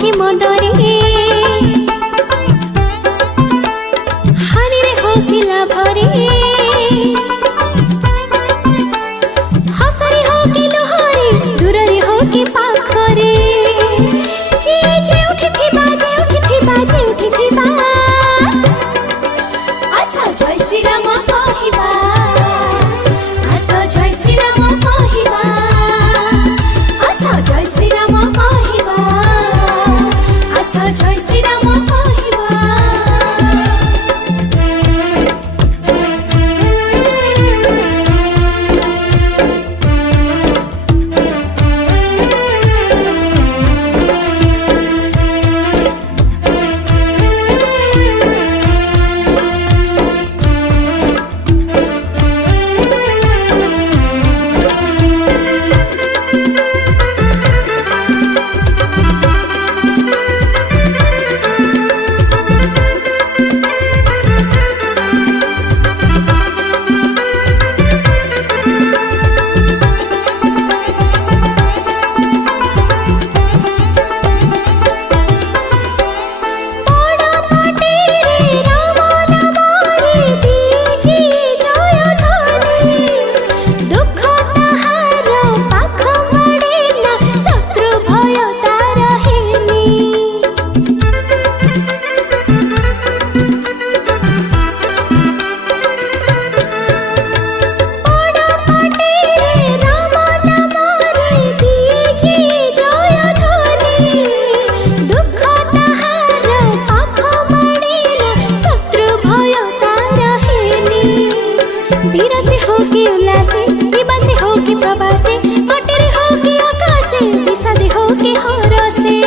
कि मदरे हानि रे हो कि लाभरे हसरे हो कि लुहरे दूरे हो कि पाखरे जे जे उठिथिबा आशा जय श्री राम कहिबा आशा जय श्री राम कहिबा आशा जय श्री राम कहिबा आशा जय श्री राम कहिबा वीरसे हो कि उल्लासे निवासे हो कि प्रवासे पटेरे हो कि आकाशे विषादे हो कि हरसे।